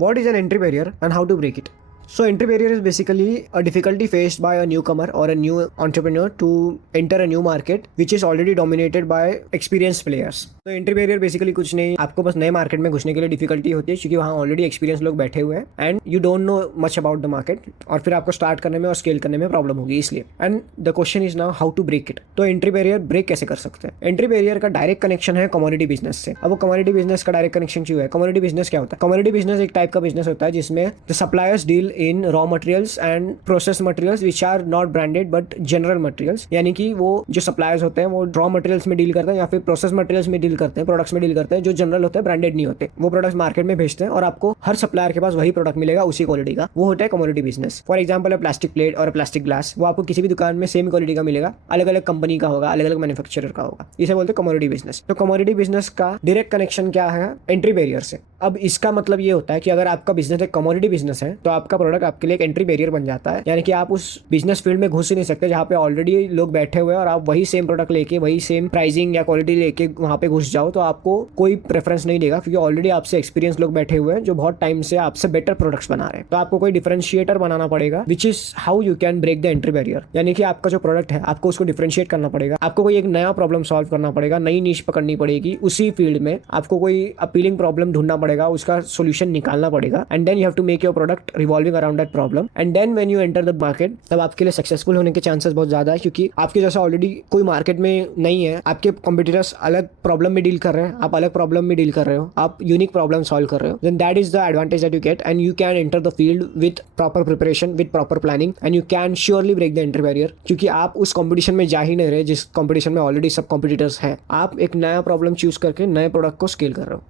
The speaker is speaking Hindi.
What is an entry barrier and how to break it? So entry barrier is basically a difficulty faced by a newcomer or a new entrepreneur to enter a new market which is already dominated by experienced players. तो एंट्री बैरियर बेसिकली कुछ नहीं, आपको बस नए मार्केट में घुसने के लिए डिफिकल्टी होती है क्योंकि वहाँ ऑलरेडी एक्सपीरियंस लोग बैठे हुए हैं and you don't know much about the market, और फिर आपको स्टार्ट करने में और स्केल करने में प्रॉब्लम होगी इसलिए. And the question is now how to break it. तो एंट्री बैरियर ब्रेक कैसे कर सकते हैं? एंट्री बैरियर का डायरेक्ट कनेक्शन है कमोडिटी बिजनेस से. अब वो कमोडिटी बिजनेस का डायरेक्ट कनेक्शन क्यों है? कमोडिटी बिजनेस क्या होता है? कमोडिटी बिजनेस एक टाइप का बिजनेस होता है जिसमें the suppliers deal in raw materials and process materials which are not branded but general materials. यानी कि वो जो सप्लायर्स होते हैं वो रॉ मटेरियल्स में डील करते हैं या फिर प्रोसेस मटेरियल्स में डील करते हैं, प्रोडक्ट्स में डील करते हैं जो जनरल होते हैं, ब्रांडेड नहीं होते. वो प्रोडक्ट्स मार्केट में भेजते हैं और आपको हर सप्लायर के पास वही प्रोडक्ट मिलेगा उसी क्वालिटी का. वो होता है commodity business. For example plastic plate और प्लास्टिक ग्लास, वो आपको किसी भी दुकान में सेम क्वालिटी का मिलेगा, अलग अलग कंपनी का होगा, अलग अलग मैन्युफैक्चरर का होगा. इसे बोलते हैं कमोडिटी बिजनेस. तो कमोडिटी बिजनेस का डायरेक्ट कनेक्शन क्या है? एंट्री बैरियर से. अब इसका मतलब ये होता है कि अगर आपका बिजनेस एक कमोडिटी बिजनेस है तो आपका प्रोडक्ट आपके लिए एक एंट्री बैरियर बन जाता है. यानी कि आप उस बिजनेस फील्ड में घुस ही नहीं सकते जहाँ पे ऑलरेडी लोग बैठे हुए हैं और आप वही सेम प्रोडक्ट लेके वही सेम प्राइसिंग या क्वालिटी लेके वहाँ पे घुस जाओ तो आपको कोई प्रेफरेंस नहीं देगा क्योंकि ऑलरेडी आपसे एक्सपीरियंस लोग बैठे हुए हैं जो बहुत टाइम से आपसे बेटर प्रोडक्ट्स बना रहे हैं. तो आपको कोई डिफरेंशिएटर बनाना पड़ेगा which is how you can break the entry barrier. यानी कि आपका जो प्रोडक्ट है आपको उसको डिफरेंशिएट करना पड़ेगा, आपको कोई एक नया प्रॉब्लम सॉल्व करना पड़ेगा, नई नीश पकड़नी पड़ेगी उसी फील्ड में, आपको कोई अपीलिंग प्रॉब्लम ढूंढना पड़ेगा, उसका सोल्यूशन निकालना पड़ेगा and then you have to make your product revolving around that problem and then when you enter the market तब आपके लिए सक्सेसफुल होने के चांसेस बहुत ज्यादा है क्योंकि आपके जैसा ऑलरेडी कोई मार्केट में नहीं है. आपके कॉम्पिटिटर्स अलग प्रॉब्लम में डील कर रहे हैं, आप अलग प्रॉब्लम में डील कर रहे हो, आप यूनिक प्रॉब्लम सॉल्व कर रहे हो. Then that is the advantage that you get and you can enter the field with proper preparation, with proper planning and you can surely break the entry barrier क्योंकि आप उस कॉम्पिटिशन में जा ही नहीं रहे जिस कॉम्पिटिशन में ऑलरेडी सब कॉम्पिटिटर्स हैं. आप एक नया प्रॉब्लम चूज करके नए प्रोडक्ट को स्केल कर रहे हो.